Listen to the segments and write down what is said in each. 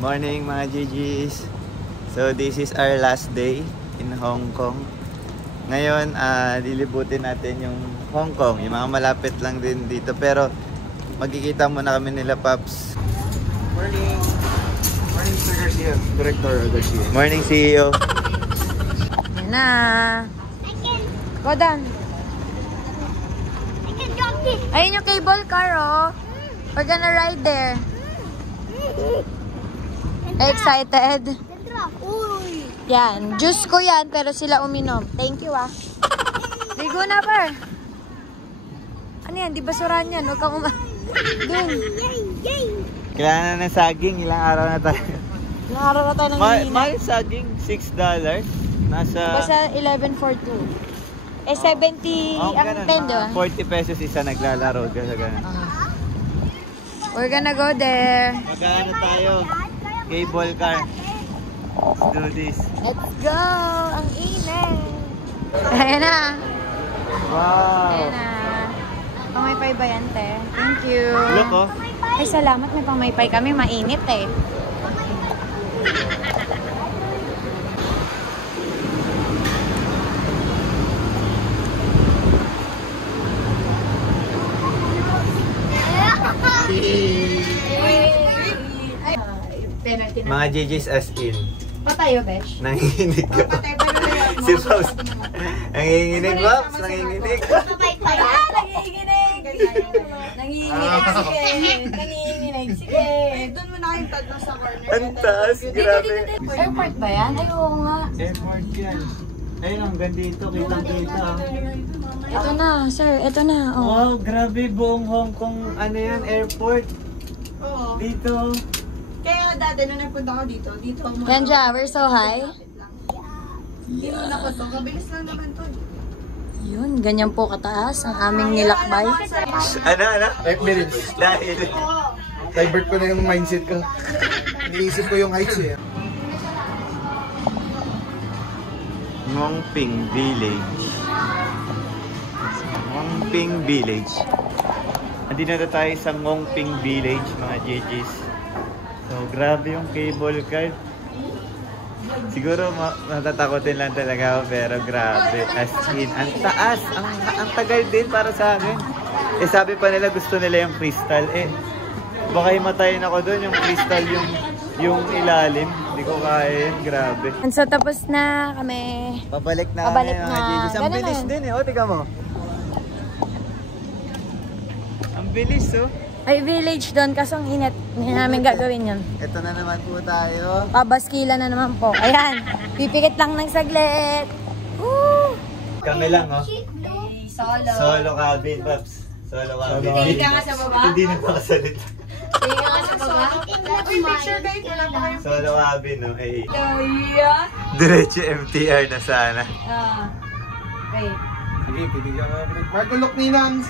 Morning mga GGs. So this is our last day in Hong Kong. Ngayon, lilibutin natin yung Hong Kong. Yung mga malapit lang din dito. Pero magkikita muna kami nila, Paps. Morning. Morning, Sir Garcia. Director Garcia. Morning, CEO. Yan na. Go down. Ayun yung cable car, oh. We're gonna ride there. Excited? Yan. Juice ko yan, pero sila uminom. Thank you, ah. Ligo na, par. Ano yan? Di basurahan yan. Huwag kang Dun. Kailangan na ng saging. Ilang araw na tayo. Ilang araw na tayo nang hihina. Mahal saging. $6. Nasa... Basta 11.42. 70 ang 10, di ba? 40 pesos isa naglalaro. Ganun. We're gonna go there. Magkano tayo? Cable car. Let's do this. Let's go! Ang init! Ayan na. Wow! Ayan na. Pamaypay ba yan, te? Thank you. Look, oh. Ay, salamat. May pamaypay kami. Mainit, eh. Mga GGs as in. Patayo, besh. Nanginginig ka. Si Paps. Nanginginig, Paps. Nanginginig. Nanginginig. Sige. Doon mo na kayong tatlo sa corner. Ang taas. Grabe. Airport ba yan? Ay, oo nga. Airport yan. Ayun, hanggang dito. Kitang-kita. Ito na, sir. Ito na. Oh. Wow, grabe. Buong Hong Kong, ano yan, airport. Oo. Dito. Kaya dati nung nagpunta ko dito ako Benja, we're so high. Hindi mo na po ito. Kabilis lang naman to. Yun, ganyan po kataas ang aming nilakbay. Ano? 5 minutes. Dahil. Divert ko na yung mindset ko. Iniisip ko yung heights eh. Ngong Ping Village. Ngong Ping Village. Andito na tayo sa Ngong Ping Village, mga GGs. So, grabe yung cable car. Siguro matatakotin lang talaga ako, pero grabe. As in, ang taas. Ang tagal din para sa akin. Eh, sabi pa nila gusto nila yung crystal. Eh, baka himatayin ako doon, yung crystal, yung ilalim. Hindi ko kaya yun. Grabe. So, tapos na kami. Pabalik na Pabalik kami, na. mga GGs. Ang Ganun bilis na. din eh. O, tika mo. Ang bilis, oh. Ay, village doon. Kaso ang init. Hindi namin gagawin yun. Ito na naman po tayo. Pabaskila na naman po. Ayan. Pipikit lang ng saglit. Woo! Kami lang, oh. Solo. Solo cabin, Paps. Solo cabin. Hindi ka nga sa baba? Hindi na makasalita. Hindi ka nga sa baba? Picture guys. Wala pa kayo. Solo cabin, no? Eh. Yeah. Diretso MTR na sana. Wait. Sige, bibigyan ko. Marco, look, Ninang.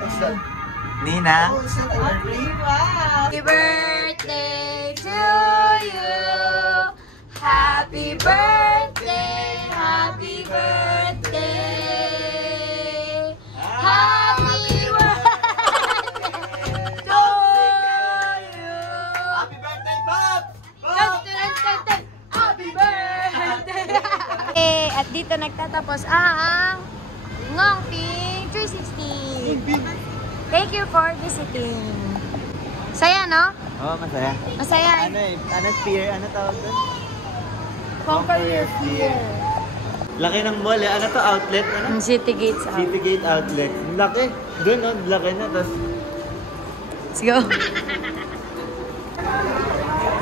What's that? Nina? Wow. Happy birthday to you. Happy birthday. Happy birthday. Happy birthday to you. Happy birthday, Bob! Happy birthday. At dito nagtatapos ang Ngong Ping 360. Thank you for visiting. Saya, no? Oo, masaya. Masaya. Ano eh? Ano pier? Ano tawag doon? Conquer your fear. Laki ng mall eh. Ano to? Outlet? Ano? City Gates out. City Gate Outlet. Laki. Doon, no? Laki na. Tapos, Let's go.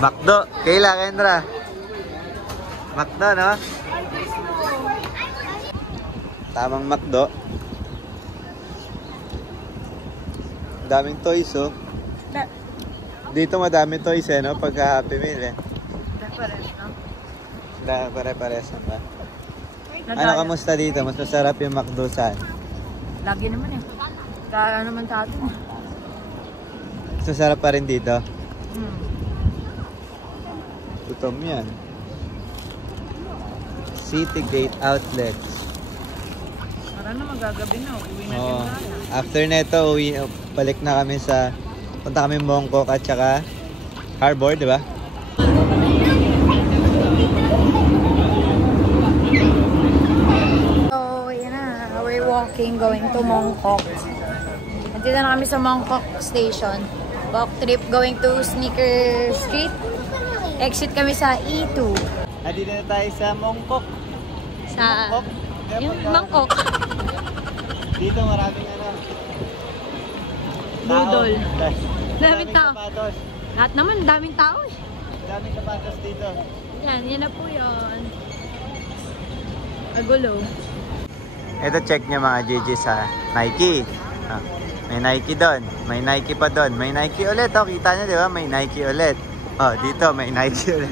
McDo. Kayla, Kendra. McDo, no? Tamang McDo. Daming toys, oh. Dito madami toys, eh, no? Pagka Happy Meal, eh. Pare-pares ba? Ano, kamusta dito? Mas masarap yung McDo saan? Lagi naman eh. Kaya naman sa atin. Mas masarap pa rin dito? Tutom yan. City Gate Outlet. Para na magagabi na. Uwi na Oh. din tayo. After neto, balik na kami sa, punta kami Mongkok at saka Harbor, di ba? crossing going to Mongkok. Nandito na kami sa Mongkok Station. Walk trip going to Sneaker Street. Exit kami sa E2. Nandito na tayo sa Mongkok. Sa... Yung Mongkok. Dito maraming ano. Budol. Daming tao. Sapatos. Lahat naman, daming tao eh. Daming sapatos dito. Yan na po yun. Magulo. Ito check niya mga GG sa Nike. Ah, may Nike doon. May Nike pa doon. May Nike ulit. Oh, kita niyo di ba? May Nike ulit. Oh, dito may Nike ulit.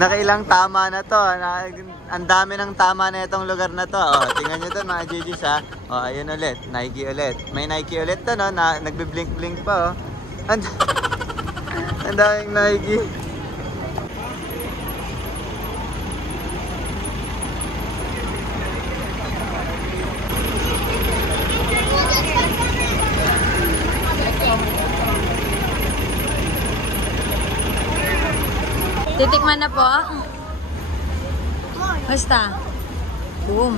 Nakailang tama na to. Ang dami ng tama na itong lugar na to. Oh, tingnan niyo doon mga GG sa. Oh, ayun ulit. Nike ulit. May Nike ulit to, no? Nagbi-blink-blink pa, oh. Ang daming Nike. Titikman na po. Basta. Boom.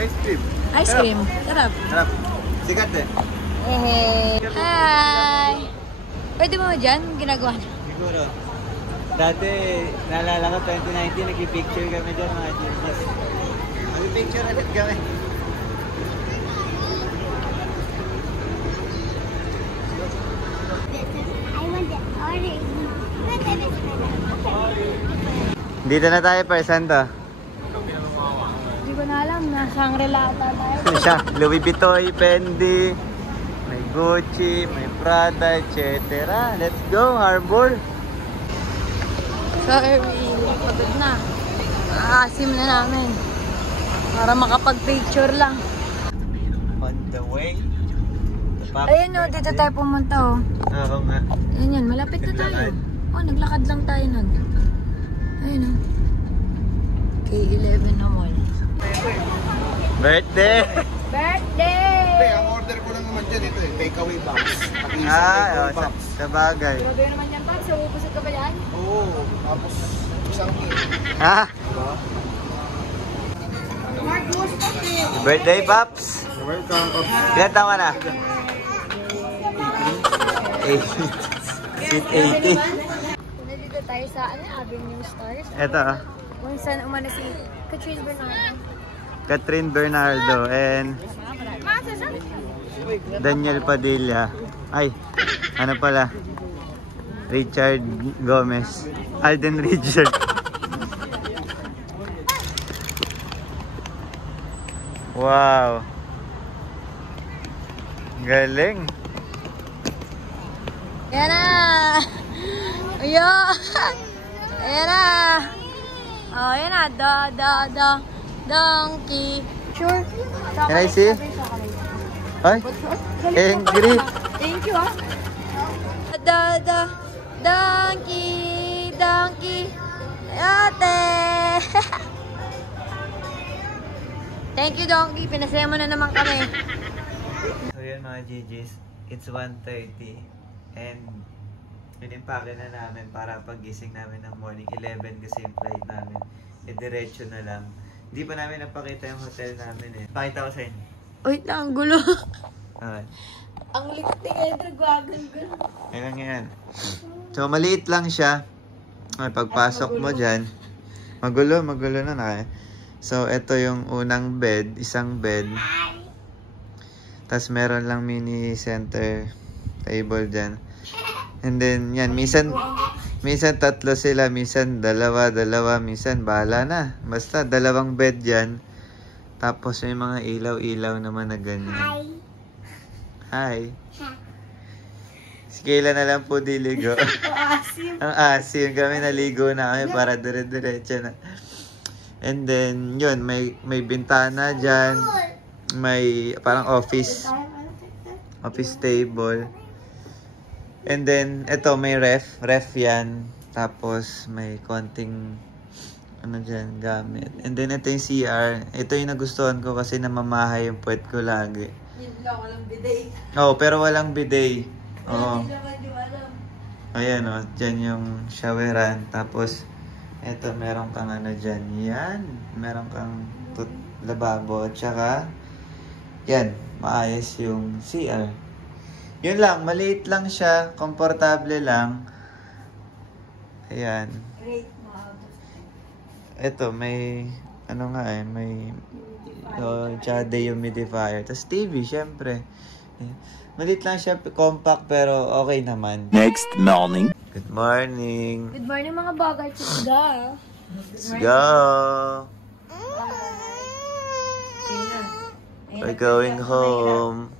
Ice cream. Ice cream. Sarap. Sarap. Sikat eh. Hi! Pwede mo dyan? Ginagawa niyo? Siguro. Dati, naalala ko 2019, nag-picture kami dyan mga genius. Nag-picture agad kami. Dito na tayo, Persento. Hindi ko na alam. Nasa Shangri-La ata tayo. Ano siya? Louis Vuitton, Fendi, may Gucci, may Prada, etc. Let's go, Harbor! Sorry, pagod na. Aasim na namin. Para makapag-picture lang. On the way. Ayun o, dito tayo pumunta o. Oo nga. Ayun yan, malapit na tayo. Oh, naglakad lang tayo nun. Ayun o. K11 na mall. Birthday! Birthday! Hindi, ang order ko lang naman dyan ito eh. Takeaway box. Sa bagay. Grabe naman yan, Pag. Ubusot ka ba yan? Oo. Tapos isang cake. Ha? Diba? Birthday, Paps! Welcome. Ilan taon ka na? 80. Nandito tayo sa Avenue Stars. Ito, Kung saan umano si Catherine Bernardo. Catherine Bernardo and Daniel Padilla. Ay, ano pala? Richard Gomez. Alden Richard. Wow. Galing. Ayan na! Ayan! Ayan na! Oh, ayan na. Donkey. Sure. Can I see? Ay, angry. Thank you, ah. Donkey. Ate! Thank you, Donkey. Pinasaya mo na naman kami. So yun mga GGs, it's 1:30 and pinimpake na namin para pagising namin ng morning 11 kasi yung flight namin. Diretso na lang. Hindi pa namin napakita yung hotel namin eh. Pakita ko sa inyo. Wait lang, ang gulo. Okay. Ang liit ni Edra, gulo. Ayan yan. So maliit lang siya. Ay, pagpasok mo dyan, magulo na na eh. So ito yung unang bed, isang bed. Tapos meron lang mini center table dyan. And then, yan, minsan tatlo sila, minsan dalawa, minsan bahala na. Basta, dalawang bed dyan. Tapos may mga ilaw-ilaw naman na ganyan. Hi. Si Kayla na lang po diligo. Ang asim. Kami naligo na kami para dire-diretso na. And then, yun, may bintana dyan. May parang office table. And then, ito may ref yan. Tapos, may konting ano dyan, gamit. And then, ito yung CR. Ito yung nagustuhan ko kasi namamahay yung puwet ko lagi. Walang bidet. Oo, pero walang bidet. Oo. Ayan o, dyan yung showeran. Tapos, ito, meron kang ano dyan. Yan. Meron kang lababo. At saka, yan, maayos yung CR. Yun lang, maliit lang siya, komportable lang. Ayan. Ito, may, ano nga may tsaka dehumidifier. Tapos TV, syempre. Maliit lang siya, compact, pero okay naman. Next morning. Good morning. Good morning mga bagay. Let's go. Let's go. We're going home.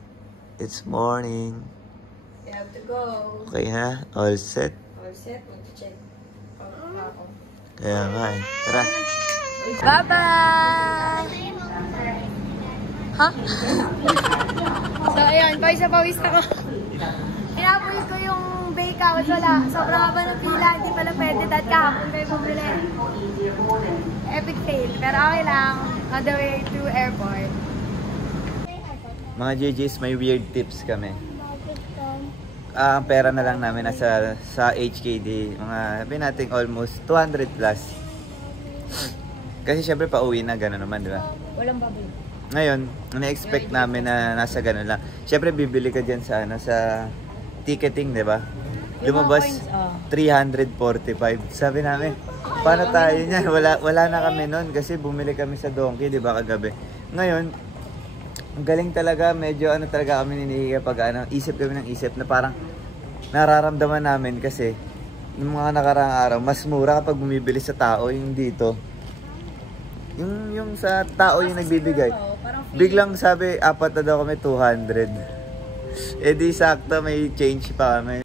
It's morning. You have to go. Okay ha? All set? All set. Mag-check. Kaya nga eh. Tara. Bye-bye! Ha? So, ayan. Pawis na pawis ako. Pinapulis ko yung bake out. Wala. Sobrang haba ng pila. Hindi pala pwede. Dahil kahapon kayo bumili. Epic fail. Pero okay lang. On the way to airport. Mga GGs, may weird tips kami. Ang pera na lang namin nasa sa HKD. Mga, sabihin natin almost 200 plus. Kasi syempre pauwi na gano'n naman, di ba? Walang bubble. Ngayon, na-expect namin na nasa gano'n lang. Syempre bibili ka dyan sa, sa ticketing, di ba? Lumabas 345. Sabi namin, paano tayo niyan? Wala na kami noon kasi bumili kami sa Donkey, di ba, kagabi. Ngayon, ang galing talaga, medyo ano talaga kami ninihiga pag ano, isip kami ng isip na parang nararamdaman namin kasi ng mga nakaraang araw, mas mura kapag bumibili sa tao yung dito. Yung sa tao yung nagbibigay. Biglang sabi, apat na daw kami 200. Eh di sakto, may change pa kami.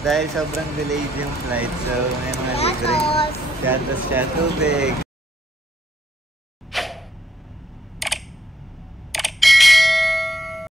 Dahil sobrang delayed yung flight, so may mga libreng shatos siya tubig.